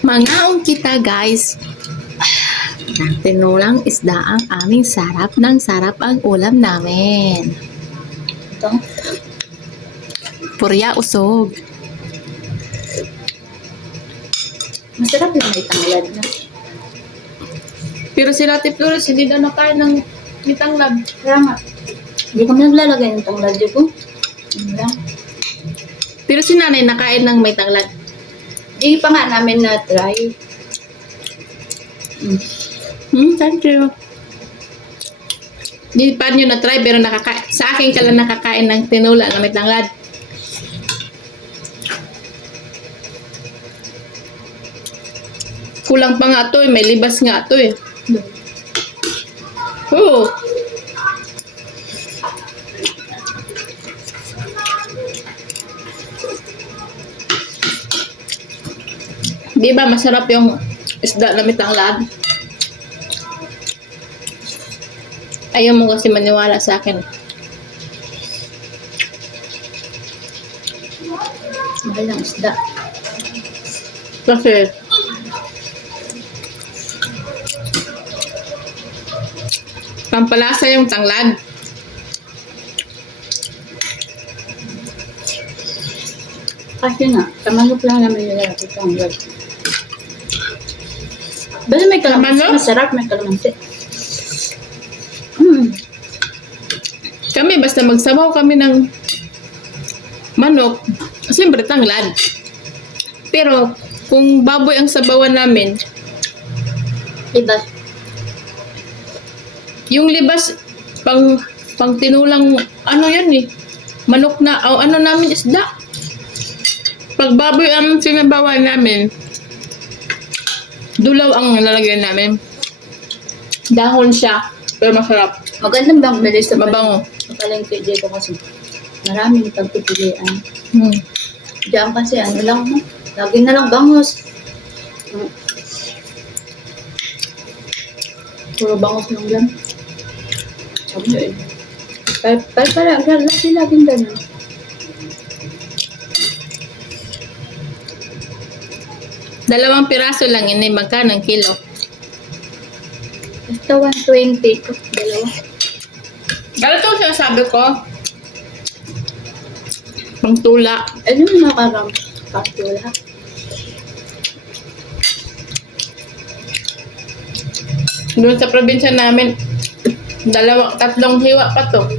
Mangaong kita guys. Tinulang isda ang aming sarap ng sarap ang ulam namin. Ito. Purya usog. Masarap yung may tanglad na. Pero si Ate Flores hindi daw nakain ng mitanglad. Kaya nga. Hindi kami naglalagay ng tanglad dito. Ano lang. Pero si nanay nakain ng may tanglad. Hindi pa nga namin na-try. Mm. Hmm, thank you. Hindi pa nyo na-try pero nakaka sa akin ka lang nakakain ng tinula na may tanglad. Kulang pa nga to eh. May libas nga to eh. Oo. Di ba masarap yung isda na may tanglad? Ayaw mo kasi maniwala sa akin. Mahal ng isda. Kasi pampalasa yung tanglad. Kasi nga, kamanok lang naman nila yung tanglad. Basta may kalamansi. Kamanok? Masarap may kalamansi. Mm. Kami, basta magsabaw kami ng manok, siyempre tanglad. Pero, kung baboy ang sabawan namin, Diba? yung libas, pang, pang tinulang, ano yan eh, manok na, o ano namin isda. Pag baboy ang sinabawan namin, dulaw ang lalagyan namin. Dahon siya, pero masarap. Magandang bang bilis sa Mabango. Sa palengke dito kasi maraming pagpipilian. Hmm. Diyan kasi ano lang, lagi na lang bangos. Mm. Puro bangos lang yan. Sabi niyo eh. Pero, pero pala, lagi laging ganun. Dalawang piraso lang yun eh, magkano ang kilo? Basta 120 ko, dalawa. Ganito siya sabi ko. Pangtula. Ano yung nakaram? Kaptula. Doon sa probinsya namin, dalawa, tatlong hiwa pa to.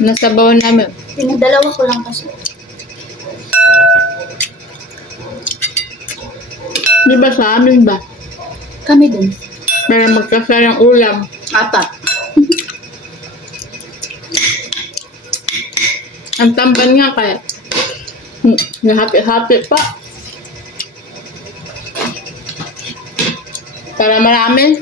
Nasa bawon namin. Pinadalawa ko lang kasi. Di ba sa amin ba? Kami din. Para magkasayang ulam. Apat. Ang tamban nga kaya. Hmm, Nahati-hati pa. Para marami.